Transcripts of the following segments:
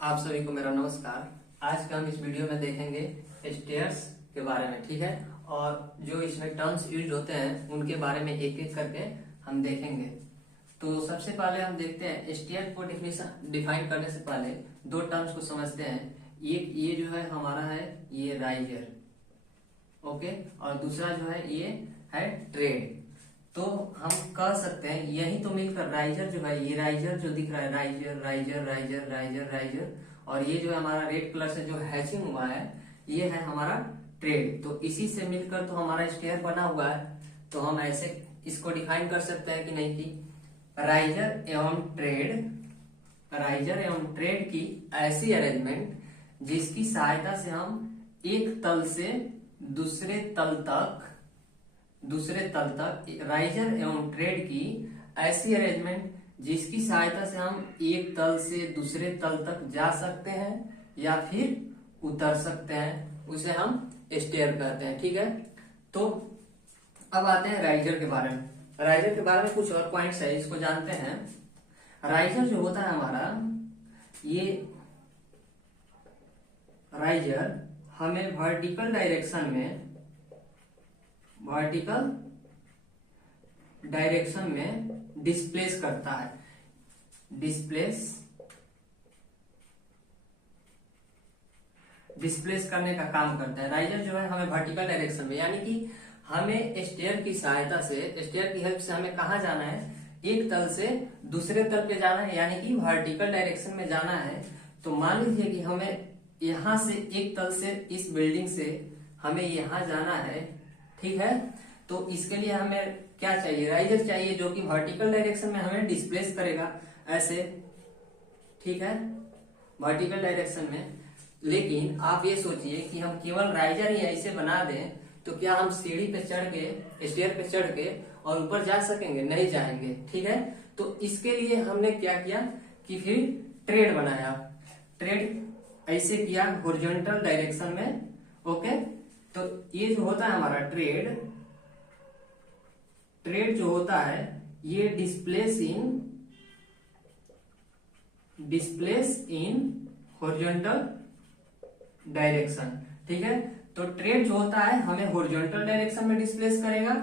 आप सभी को मेरा नमस्कार। आज का हम इस वीडियो में देखेंगे स्टेयर्स के बारे में, ठीक है। और जो इसमें टर्म्स यूज होते हैं उनके बारे में एक एक करके हम देखेंगे। तो सबसे पहले हम देखते हैं स्टेयर को डिफाइन करने से पहले दो टर्म्स को समझते हैं। एक ये जो है हमारा है ये राइजर, ओके, और दूसरा जो है ये है ट्रेड। तो हम कह सकते हैं यही तो मिलकर राइजर जो है, ये राइजर जो दिख रहा है riser riser riser riser riser, और ये जो है हमारा रेड कलर से जो हैचिंग हुआ है ये है हमारा ट्रेड। तो इसी से मिलकर तो हमारा स्टेयर बना हुआ है। तो हम ऐसे इसको डिफाइन कर सकते हैं कि नहीं कि राइजर एवं ट्रेड की ऐसी अरेंजमेंट जिसकी सहायता से हम एक तल से दूसरे तल तक राइजर एवं ट्रेड की ऐसी अरेंजमेंट जिसकी सहायता से हम एक तल से दूसरे तल तक जा सकते हैं या फिर उतर सकते हैं, उसे हम स्टेयर कहते हैं, ठीक है। तो अब आते हैं राइजर के बारे में। राइजर के बारे में कुछ और पॉइंट्स है, इसको जानते हैं। राइजर जो होता है हमारा, ये राइजर हमें वर्टिकल डायरेक्शन में डिस्प्लेस करता है, डिस्प्लेस करने का काम करता है। राइजर जो है हमें वर्टिकल डायरेक्शन में, यानी कि हमें स्टेयर की सहायता से, स्टेयर की हेल्प से हमें कहाँ जाना है, एक तल से दूसरे तल पे जाना है, यानी कि वर्टिकल डायरेक्शन में जाना है। तो मान लीजिए कि हमें यहां से एक तल से, इस बिल्डिंग से हमें यहां जाना है, ठीक है। तो इसके लिए हमें क्या चाहिए, राइजर चाहिए, जो कि वर्टिकल डायरेक्शन में हमें डिस्प्लेस करेगा ऐसे, ठीक है, वर्टिकल डायरेक्शन में। लेकिन आप ये सोचिए कि हम केवल राइजर ही ऐसे बना दें तो क्या हम सीढ़ी पे चढ़ के, स्टेयर पे चढ़ के और ऊपर जा सकेंगे? नहीं जाएंगे, ठीक है। तो इसके लिए हमने क्या किया कि फिर ट्रेड बनाया। ट्रेड ऐसे किया हॉरिजॉन्टल डायरेक्शन में, ओके। तो ये जो होता है हमारा ट्रेड जो होता है ये डिस्प्लेस इन हॉरिजॉन्टल डायरेक्शन, ठीक है। तो ट्रेड जो होता है हमें हॉरिजॉन्टल डायरेक्शन में डिस्प्लेस करेगा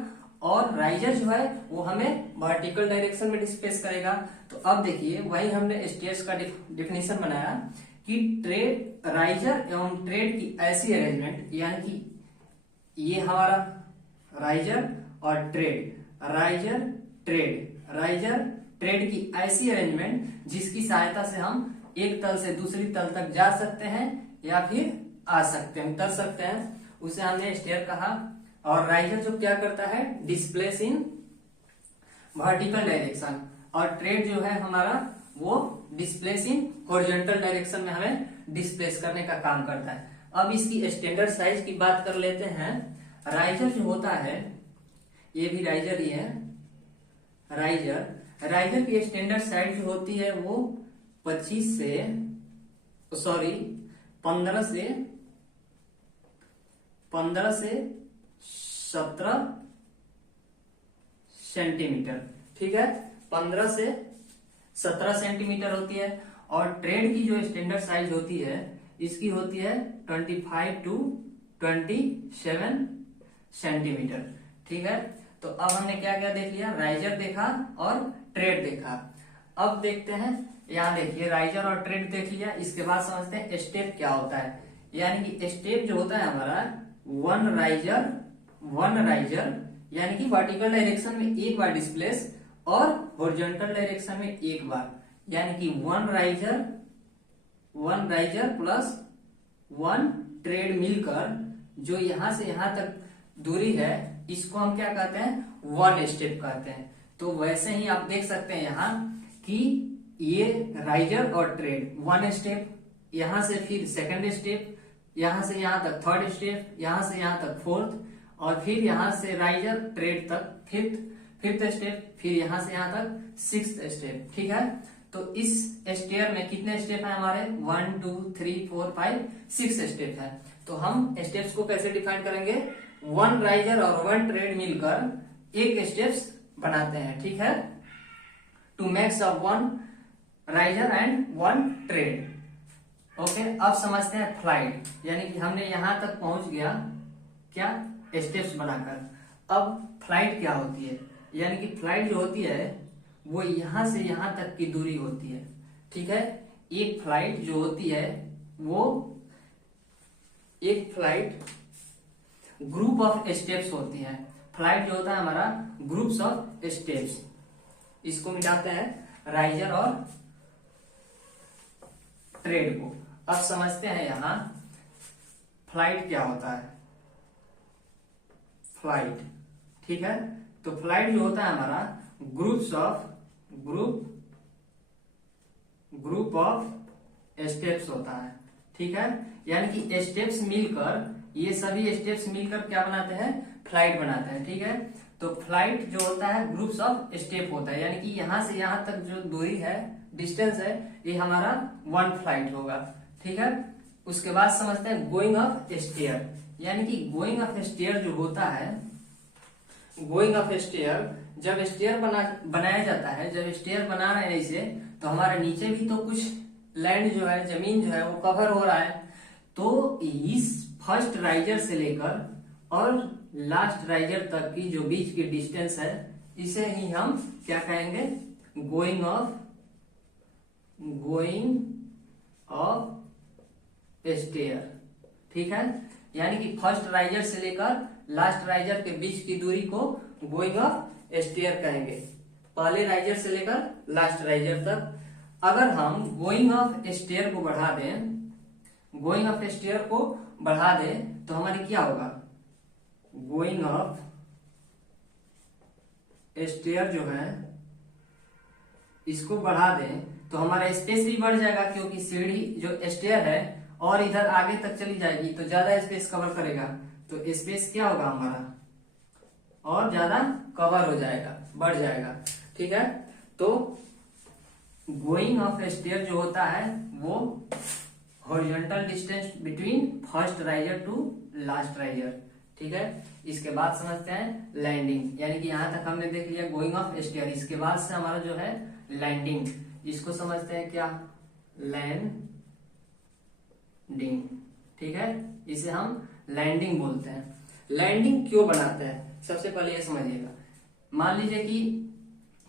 और राइजर जो है वो हमें वर्टिकल डायरेक्शन में डिस्प्लेस करेगा। तो अब देखिए वही हमने स्टेयर्स का डेफिनेशन बनाया कि ट्रेड, राइजर एवं ट्रेड की ऐसी अरेंजमेंट, यानी कि ये हमारा राइजर और ट्रेड, राइजर ट्रेड की ऐसी अरेंजमेंट जिसकी सहायता से हम एक तल से दूसरी तल तक जा सकते हैं या फिर आ सकते हैं, उतर सकते हैं, उसे हमने स्टेयर कहा। और राइजर जो क्या करता है, डिस्प्लेस इन वर्टिकल डायरेक्शन, और ट्रेड जो है हमारा वो डिस्प्लेस इन हॉरिजॉन्टल डायरेक्शन में हमें डिस्प्लेस करने का काम करता है। अब इसकी स्टैंडर्ड साइज की बात कर लेते हैं। राइजर जो होता है, ये भी राइजर ही है, राइजर की स्टैंडर्ड साइज जो होती है वो 15 से 17 सेंटीमीटर, ठीक है, 15 से 17 सेंटीमीटर होती है। और ट्रेड की जो स्टैंडर्ड साइज होती है इसकी होती है 25 to 27 सेंटीमीटर, ठीक है। तो अब हमने क्या क्या देख लिया, राइजर देखा और ट्रेड देखा। अब देखते हैं, यहाँ देखिए राइजर और ट्रेड देख लिया, इसके बाद समझते हैं स्टेप क्या होता है। यानी कि स्टेप जो होता है हमारा वन राइजर, यानी कि वर्टिकल डायरेक्शन में एक बार डिस्प्लेस और हॉरिजॉन्टल डायरेक्शन में एक बार, यानी कि one riser plus one tread मिलकर जो यहां से यहां तक दूरी है इसको हम क्या कहते हैं, वन स्टेप कहते हैं। तो वैसे ही आप देख सकते हैं यहाँ कि ये राइजर और ट्रेड वन स्टेप, यहां से फिर सेकंड स्टेप, यहां से यहां तक थर्ड स्टेप, यहां से यहां तक फोर्थ, और फिर यहां से राइजर ट्रेड तक फिफ्थ स्टेप, फिर यहां से यहां तक सिक्स्थ स्टेप, ठीक है। तो इस स्टेयर में कितने स्टेप है हमारे, 1 2 3 4 5 6 स्टेप है। तो हम स्टेप्स को कैसे डिफाइन करेंगे, वन राइजर और वन ट्रेड मिलकर एक स्टेप्स बनाते हैं, ठीक है, to makes a one riser and one tread. Okay, अब समझते हैं फ्लाइट, यानी कि हमने यहां तक पहुंच गया क्या, स्टेप्स बनाकर। अब फ्लाइट क्या होती है, यानी कि फ्लाइट जो होती है वो यहां से यहां तक की दूरी होती है, ठीक है। एक फ्लाइट जो होती है वो एक फ्लाइट ग्रुप ऑफ स्टेप्स होती है। फ्लाइट जो होता है हमारा ग्रुप्स ऑफ स्टेप्स, इसको मिटाते हैं राइजर और ट्रेड को। अब समझते हैं यहां फ्लाइट क्या होता है। फ्लाइट, ठीक है, तो फ्लाइट जो होता है हमारा ग्रुप ऑफ स्टेप्स होता है, ठीक है। यानी कि स्टेप्स मिलकर, ये सभी स्टेप्स मिलकर क्या बनाते हैं, फ्लाइट बनाते हैं, ठीक है। तो फ्लाइट जो होता है ग्रुप्स ऑफ स्टेप होता है, यानी कि यहां से यहां तक जो दूरी है, डिस्टेंस है, ये हमारा वन फ्लाइट होगा, ठीक है। उसके बाद समझते हैं गोइंग ऑफ स्टेयर, यानी कि गोइंग ऑफ स्टेयर जो होता है, गोइंग ऑफ स्टेयर, जब स्टेयर बनाया जाता है, जब स्टेयर बना रहे हैं इसे, तो हमारे नीचे भी तो कुछ लैंड जो है, जमीन जो है वो कवर हो रहा है। तो इस फर्स्ट राइजर से लेकर और लास्ट राइजर तक की जो बीच की डिस्टेंस है, इसे ही हम क्या कहेंगे, गोइंग ऑफ स्टेयर, ठीक है। यानी कि फर्स्ट राइजर से लेकर लास्ट राइजर के बीच की दूरी को गोइंग ऑफ स्टेयर कहेंगे, पहले राइजर से लेकर लास्ट राइजर तक। अगर हम गोइंग ऑफ स्टेयर को बढ़ा दें, गोइंग ऑफ स्टेयर को बढ़ा दें तो हमारी क्या होगा, गोइंग ऑफ स्टेयर जो है इसको बढ़ा दें तो हमारा स्पेस भी बढ़ जाएगा, क्योंकि सीढ़ी जो स्टेयर है और इधर आगे तक चली जाएगी तो ज्यादा स्पेस कवर करेगा, तो स्पेस क्या होगा हमारा और ज्यादा कवर हो जाएगा, बढ़ जाएगा, ठीक है। तो गोइंग ऑफ स्टेयर जो होता है वो horizontal distance between first riser to last riser, ठीक है। इसके बाद समझते हैं लैंडिंग, यानी कि यहां तक हमने देख लिया गोइंग ऑफ स्टेयर। इसके बाद से हमारा जो है लैंडिंग, इसको समझते हैं क्या, लैंडिंग, ठीक है, इसे हम लैंडिंग बोलते हैं। लैंडिंग क्यों बनाते हैं, सबसे पहले ये समझिएगा। मान लीजिए कि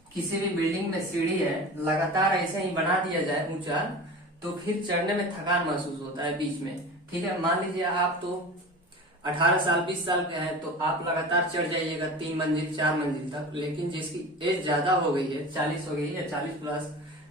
किसी भी बिल्डिंग में सीढ़ी है, लगातार ऐसे ही बना दिया जाए ऊंचा, तो फिर चढ़ने में थकान महसूस होता है बीच में, ठीक है। मान लीजिए आप तो 18 साल 20 साल के हैं, तो आप लगातार चढ़ जाइएगा 3 मंजिल 4 मंजिल तक, लेकिन जिसकी एज ज्यादा हो गई है, 40 हो गई है, 40 प्लस,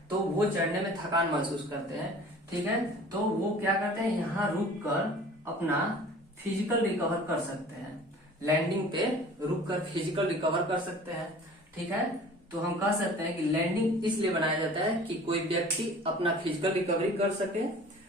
तो वो चढ़ने में थकान महसूस करते हैं, ठीक है। तो वो क्या करते हैं, यहाँ रुक कर अपना फिजिकल रिकवर कर सकते हैं, लैंडिंग पे रुक कर फिजिकल रिकवर कर सकते हैं, ठीक है। तो हम कह सकते हैं कि लैंडिंग इसलिए बनाया जाता है कि कोई व्यक्ति अपना फिजिकल रिकवरी कर सके।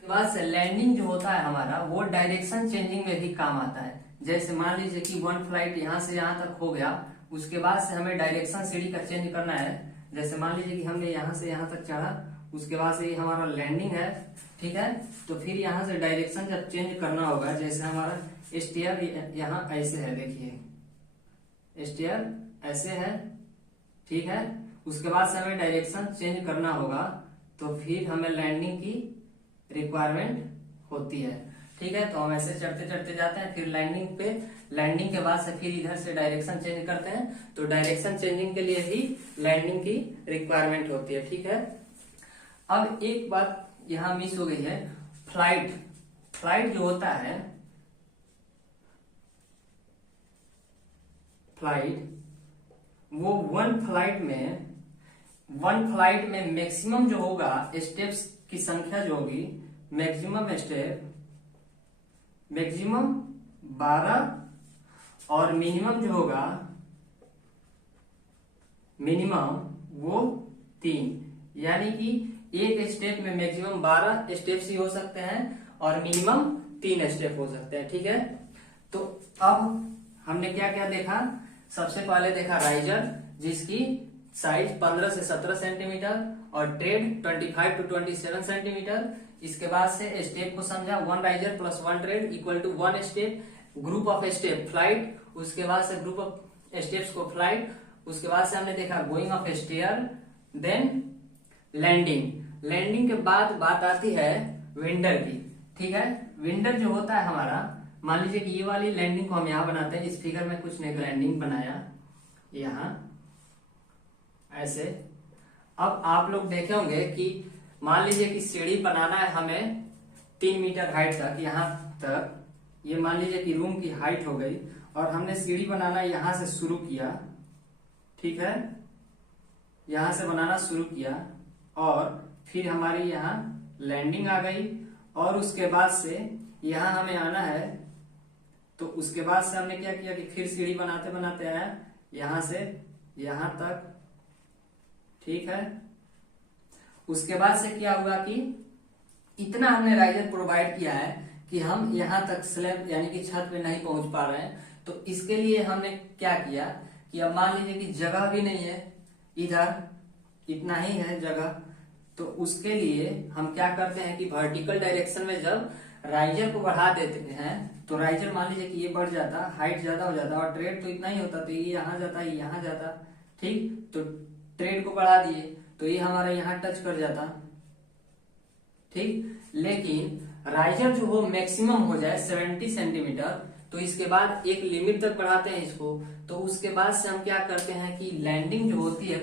बाद से लैंडिंग जो होता है हमारा वो डायरेक्शन चेंजिंग में भी काम आता है। जैसे मान लीजिए कि वन फ्लाइट यहाँ से यहाँ तक हो गया, उसके बाद से हमें डायरेक्शन सीढ़ी का चेंज करना है। जैसे मान लीजिए कि हमने यहाँ से यहाँ तक चढ़ा, उसके बाद से ये हमारा लैंडिंग है, ठीक है। तो फिर यहाँ से डायरेक्शन जब चेंज करना होगा, जैसे हमारा स्टेयर यहाँ ऐसे है, देखिए स्टेयर ऐसे है, ठीक है। उसके बाद से हमें डायरेक्शन चेंज करना होगा, तो फिर हमें लैंडिंग की रिक्वायरमेंट होती है, ठीक है। तो हम ऐसे चढ़ते चढ़ते जाते हैं, फिर लैंडिंग पे, लैंडिंग के बाद से फिर इधर से डायरेक्शन चेंज करते हैं, तो डायरेक्शन चेंजिंग के लिए ही लैंडिंग की रिक्वायरमेंट होती है, ठीक है। अब एक बात यहाँ मिस हो गई है, फ्लाइट। फ्लाइट जो होता है, फ्लाइट वो वन फ्लाइट में मैक्सिमम जो होगा स्टेप्स की संख्या जो होगी, मैक्सिमम स्टेप, मैक्सिमम 12 और मिनिमम जो होगा, मिनिमम वो 3, यानी कि एक स्टेप में मैक्सिमम 12 स्टेप्स ही हो सकते हैं और मिनिमम 3 स्टेप हो सकते हैं, ठीक है। तो अब हमने क्या क्या देखा, सबसे पहले देखा राइजर जिसकी साइज 15 से 17 सेंटीमीटर और ट्रेड 25 to 27 सेंटीमीटर। इसके बाद से स्टेप को समझा, 1 riser plus 1 tread equal to 1 step, group of step flight, उसके बाद से ग्रुप ऑफ स्टेप्स को फ्लाइट, उसके बाद से हमने देखा going of stair, then landing. Landing के बाद बात आती है विंडर की। ठीक है, विंडर जो होता है हमारा, मान लीजिए कि ये वाली लैंडिंग को हम यहाँ बनाते हैं। इस फिगर में कुछ ने लैंडिंग बनाया यहाँ ऐसे। अब आप लोग देखे होंगे कि मान लीजिए कि सीढ़ी बनाना है हमें 3 मीटर हाइट तक, यहाँ तक। ये मान लीजिए कि रूम की हाइट हो गई और हमने सीढ़ी बनाना यहाँ से शुरू किया। ठीक है, यहाँ से बनाना शुरू किया और फिर हमारी यहाँ लैंडिंग आ गई और उसके बाद से यहाँ हमें आना है। तो उसके बाद से हमने क्या किया कि फिर सीढ़ी बनाते बनाते आया यहाँ से यहाँ तक। ठीक है, उसके बाद से क्या हुआ कि इतना हमने राइजर प्रोवाइड किया है कि हम यहाँ तक स्लैब यानी कि छत पे नहीं पहुंच पा रहे हैं। तो इसके लिए हमने क्या किया कि अब मान लीजिए कि जगह भी नहीं है, इधर इतना ही है जगह। तो उसके लिए हम क्या करते हैं कि वर्टिकल डायरेक्शन में जब राइजर को बढ़ा देते हैं तो राइजर मान लीजिए कि ये बढ़ जाता, हाइट ज्यादा हो जाता और ट्रेड तो इतना ही होता, तो ये यहाँ जाता, ये यहाँ जाता। ठीक, तो ट्रेड को बढ़ा दिए तो ये हमारा यहाँ टच कर जाता। ठीक, लेकिन राइजर जो हो मैक्सिमम हो जाए 70 सेंटीमीटर, तो इसके बाद एक लिमिट तक बढ़ाते हैं इसको। तो उसके बाद से हम क्या करते हैं कि लैंडिंग जो होती है,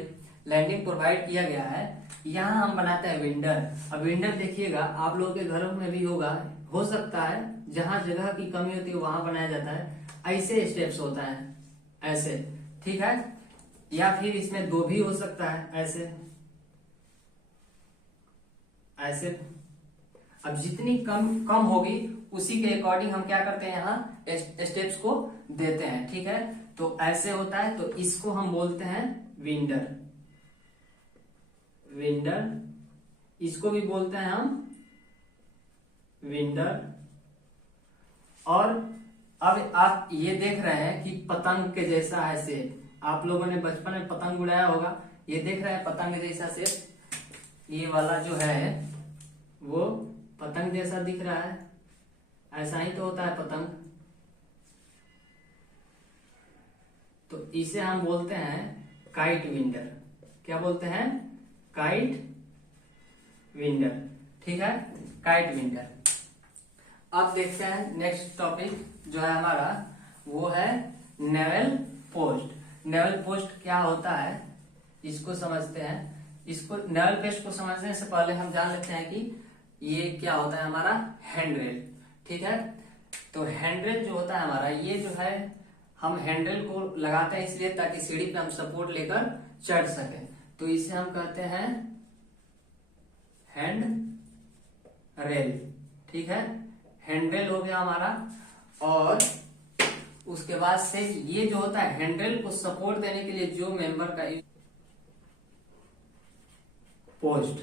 लैंडिंग प्रोवाइड किया गया है, यहाँ हम बनाते हैं विंडर। अब विंडर देखिएगा आप लोगों के घरों में भी होगा, हो सकता है जहां जगह की कमी होती है वहां बनाया जाता है। ऐसे स्टेप्स होता है ऐसे। ठीक है, या फिर इसमें 2 भी हो सकता है ऐसे ऐसे। अब जितनी कम होगी उसी के अकॉर्डिंग हम क्या करते हैं यहाँ स्टेप्स को देते हैं। ठीक है, तो ऐसे होता है। तो इसको हम बोलते हैं विंडर। विंडर, इसको भी बोलते हैं हम विंडर। और अब आप ये देख रहे हैं कि पतंग के जैसा है शेप। आप लोगों ने बचपन में पतंग उड़ाया होगा, ये देख रहे हैं पतंग जैसा शेप। ये वाला जो है वो पतंग जैसा दिख रहा है, ऐसा ही तो होता है पतंग। तो इसे हम बोलते हैं काइट विंडर। क्या बोलते हैं? Kite vendor. ठीक है, काइट विंडर। अब देखते हैं नेक्स्ट टॉपिक जो है हमारा, वो है नेवल पोस्ट। नेवल पोस्ट क्या होता है इसको समझते हैं। इसको नेवल पोस्ट को समझने से पहले हम जान लेते हैं कि ये क्या होता है हमारा हैंडरेल। ठीक है, तो हैंडरेल जो होता है हमारा, ये जो है हम हैंडरेल को लगाते हैं इसलिए ताकि सीढ़ी पे हम सपोर्ट लेकर चढ़ सके। तो इसे हम कहते हैं हैंड रेल। ठीक है, हैंडरेल हो गया हमारा। और उसके बाद से ये जो होता है हैंडरेल को सपोर्ट देने के लिए जो मेंबर का पोस्ट,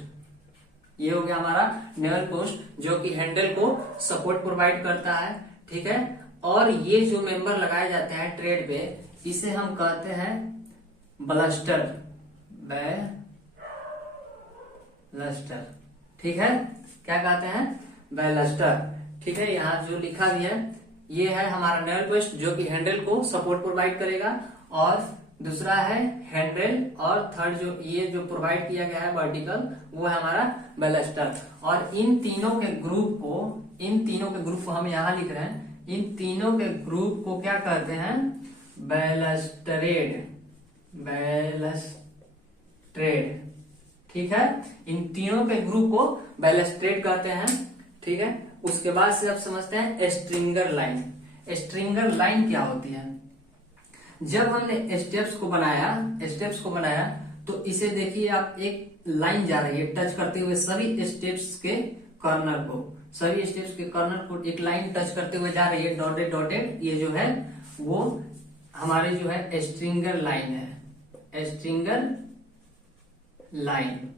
ये हो गया हमारा नेवल पोस्ट जो कि हैंडल को सपोर्ट प्रोवाइड करता है। ठीक है, और ये जो मेंबर लगाए जाते हैं ट्रेड पे, इसे हम कहते हैं बलस्टर। बैलस्टर। ठीक है, क्या कहते हैं? बैलस्टर। ठीक है, यहाँ जो लिखा भी है ये है हमारा नेवल पोस्ट जो कि हैंडल को सपोर्ट प्रोवाइड करेगा, और दूसरा है हैंडरेल, और थर्ड जो ये जो प्रोवाइड किया गया है वर्टिकल, वो है हमारा बैलस्टर। और इन तीनों के ग्रुप को हम यहाँ लिख रहे हैं, इन तीनों के ग्रुप को क्या कहते हैं? बैलस्टरेड। ठीक है, इन तीनों के ग्रुप को बैलस्ट्रेड कहते हैं। ठीक है, उसके बाद से अब समझते हैं स्ट्रिंगर लाइन। स्ट्रिंगर लाइन क्या होती है? जब हमने स्टेप्स को बनाया तो इसे देखिए आप, एक लाइन जा रही है टच करते हुए सभी स्टेप्स के कॉर्नर को एक लाइन टच करते हुए जा रही है, डॉटेड। ये जो है वो हमारे जो है स्ट्रिंगर लाइन है। स्ट्रिंगर लाइन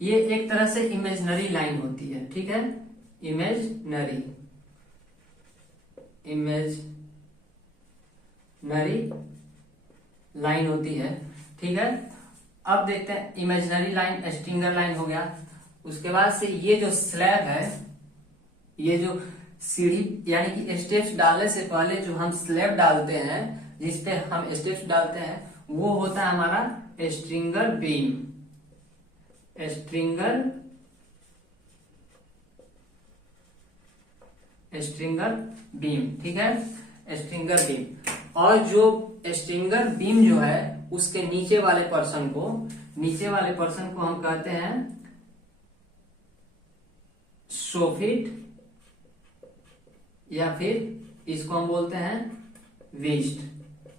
ये एक तरह से इमेजिनरी लाइन होती है। ठीक है, इमेजिनरी लाइन होती है। ठीक है, अब देखते हैं इमेजिनरी लाइन, स्ट्रिंगर लाइन हो गया। उसके बाद से ये जो स्लैब है, ये जो सीढ़ी यानी कि स्टेप्स डालने से पहले जो हम स्लैब डालते हैं, जिसपे हम स्टेप्स डालते हैं, वो होता है हमारा stringer beam. Stringer stringer beam, ठीक है, स्ट्रिंगर बीम। और जो स्ट्रिंगर बीम जो है उसके नीचे वाले पर्सन को हम कहते हैं सोफिट, या फिर इसको हम बोलते हैं वेस्ट।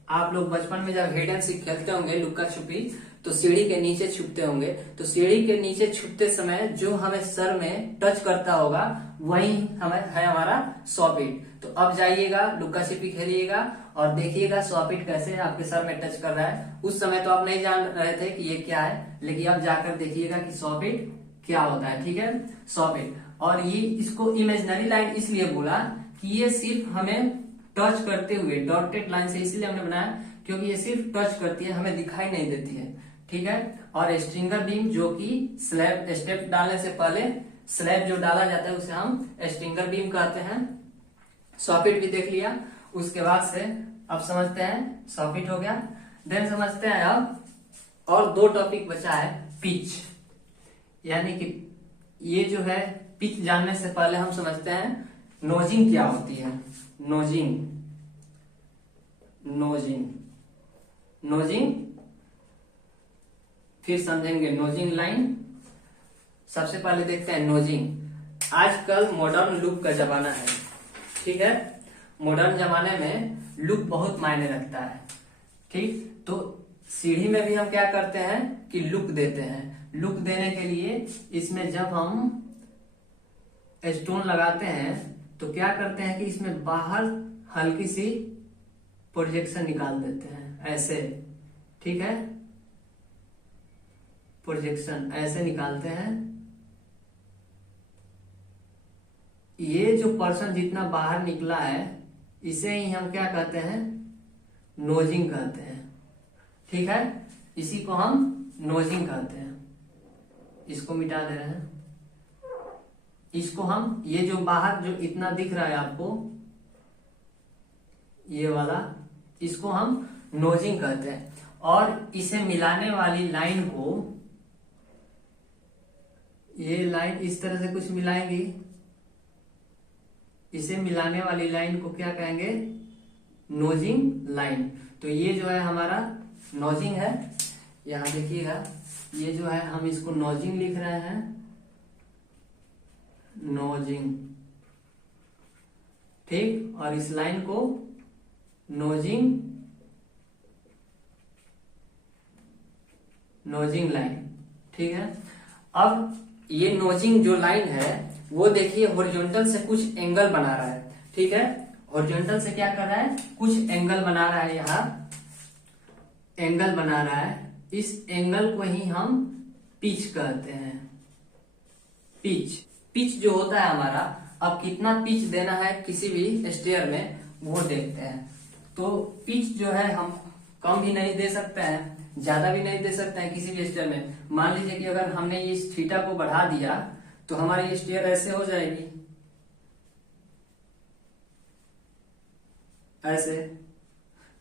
आप लोग बचपन में जब हिड एंड सीक खेलते होंगे, लुक्का छुपी, तो सीढ़ी के नीचे छुपते होंगे, तो सीढ़ी के नीचे छुपते समय जो हमें सर में टच करता होगा वही हमें है हमारा सॉफिट। तो अब जाइएगा, लुक्का छिपी खेलिएगा और देखिएगा सॉफिट कैसे आपके सर में टच कर रहा है। उस समय तो आप नहीं जान रहे थे कि ये क्या है, लेकिन अब जाकर देखिएगा कि सॉफिट क्या होता है, ठीक है, सॉफिट। और ये इसको इमेजिनरी लाइन इसलिए बोला कि ये सिर्फ हमें टच करते हुए डॉटेड लाइन से इसलिए हमने बनाया क्योंकि ये सिर्फ टच करती है, हमें दिखाई नहीं देती है, ठीक है। और स्ट्रिंगर बीम जो कि स्लैब स्टेप डालने से पहले स्लैब जो डाला जाता है उसे हम स्ट्रिंगर बीम कहते हैं। सॉफिट भी देख लिया, उसके बाद से अब समझते हैं सॉफिट हो गया। देन समझते हैं अब और दो टॉपिक बचा है, पिच, यानी कि ये जो है पिच जानने से पहले हम समझते हैं नोजिंग क्या होती है। नोजिंग फिर समझेंगे नोजिंग लाइन। सबसे पहले देखते हैं नोजिंग। आजकल मॉडर्न लुक का जमाना है, ठीक है, मॉडर्न जमाने में लुक बहुत मायने रखता है, ठीक। तो सीढ़ी में भी हम क्या करते हैं कि लुक देते हैं। लुक देने के लिए इसमें जब हम स्टोन लगाते हैं तो क्या करते हैं कि इसमें बाहर हल्की सी प्रोजेक्शन निकाल देते हैं, ऐसे, ठीक है, प्रोजेक्शन ऐसे निकालते हैं। ये जो पर्सन जितना बाहर निकला है इसे ही हम क्या कहते हैं, नोजिंग कहते हैं, ठीक है, इसी को हम नोजिंग कहते हैं। इसको मिटा दे रहे हैं, इसको हम, ये जो बाहर जो इतना दिख रहा है आपको, ये वाला, इसको हम नोजिंग कहते हैं। और इसे मिलाने वाली लाइन को, ये लाइन इस तरह से कुछ मिलाएंगी, इसे मिलाने वाली लाइन को क्या कहेंगे, नोजिंग लाइन। तो ये जो है हमारा नोजिंग है। यहां देखिएगा, ये जो है हम इसको नोजिंग लिख रहे हैं, नोजिंग, ठीक। और इस लाइन को नोजिंग लाइन, ठीक है। अब ये नोजिंग जो लाइन है वो देखिए हॉरिजॉन्टल से कुछ एंगल बना रहा है, ठीक है, हॉरिजॉन्टल से क्या कर रहा है, कुछ एंगल बना रहा है, यहां एंगल बना रहा है। इस एंगल को ही हम पिच कहते हैं। पिच जो होता है हमारा, अब कितना पिच देना है किसी भी स्टेयर में वो देखते हैं। तो पिच जो है हम कम भी नहीं दे सकते हैं, ज्यादा भी नहीं दे सकते हैं किसी भी स्टेयर में। मान लीजिए कि अगर हमने इस थीटा को बढ़ा दिया तो हमारी स्टेयर ऐसे हो जाएगी, ऐसे।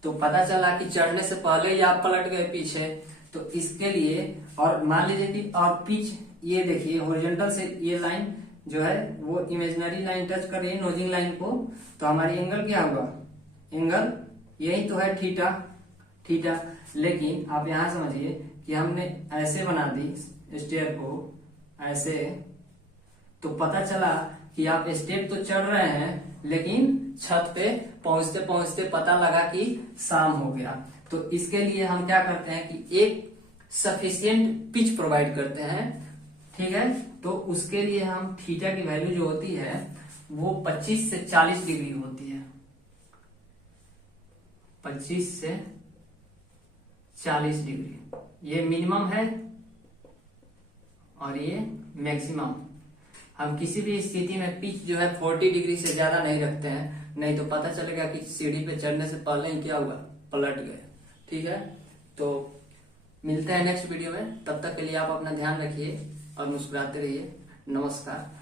तो पता चला कि चढ़ने से पहले ही आप पलट गए पीछे। तो इसके लिए, और मान लीजिए कि और पिच, ये देखिए हॉरिजॉन्टल से ये लाइन जो है वो इमेजिनरी लाइन टच कर रही है नोजिंग लाइन को, तो हमारी एंगल क्या होगा, एंगल यही तो है थीटा। लेकिन आप यहां समझिए कि हमने ऐसे बना दी स्टेयर को, ऐसे, तो पता चला कि आप स्टेप तो चढ़ रहे हैं लेकिन छत पे पहुंचते पहुंचते पता लगा कि शाम हो गया। तो इसके लिए हम क्या करते हैं कि एक सफिशिएंट पिच प्रोवाइड करते हैं, ठीक है। तो उसके लिए हम थीटा की वैल्यू जो होती है वो 25 से 40 डिग्री होती है, 25 से 40 डिग्री ये मिनिमम है और ये मैक्सिमम। हम किसी भी स्थिति में पिच जो है 40 डिग्री से ज्यादा नहीं रखते हैं, नहीं तो पता चलेगा कि सीढ़ी पे चढ़ने से पहले ही क्या हुआ, पलट गए, ठीक है। तो मिलते हैं नेक्स्ट वीडियो में, तब तक के लिए आप अपना ध्यान रखिए और मुस्कुराते रहिए। नमस्कार।